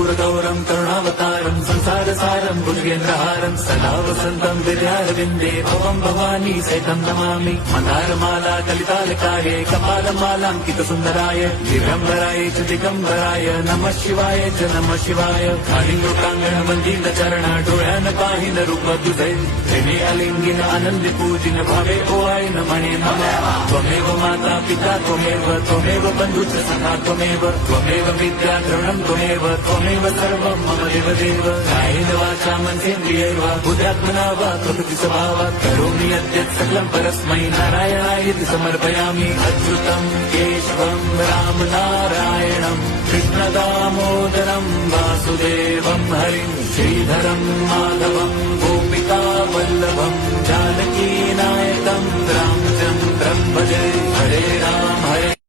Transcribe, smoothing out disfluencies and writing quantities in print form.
कर्पूरगौरं करुणावतारं संसारसारं भुजगेन्द्रहारं सदा वसन्तं विद्यारविन्दे भवं भवानी सहितं नमामि। मन्दारमाला कलितालकाये कपालमालाङ्कितसुन्दराय दिगम्बराय च दिगम्बराय नमः शिवाय च नमः शिवाय। कालिङ्गोटाङ्गणमन्दिरचरण डोळ्यान पाहिन रूप तुझे प्रेमे अलिंगिन आनंदी पूजिन भावे ओवाय नमणे मम। त्वमेव माता पिता त्वमेव बन्धुश्च सखा त्वमेव विद्या द्रवणं त्वमेव सर्वं मम देवदेव। कायेन वाचा मनसेन्द्रियैर्वा बुद्ध्यात्मना वा प्रकृति स्वभावात् करोमि यद्यत् सकलं परस्मै नारायणायेति समर्पयामि। अच्युतं केशवं राम नारायणं कृष्णदामोदरं वासुदेवं हरिं श्रीधरं माधवं गोपिका वल्लभं जानकी नायकं रामचन्द्रं भजे। हरे राम हरे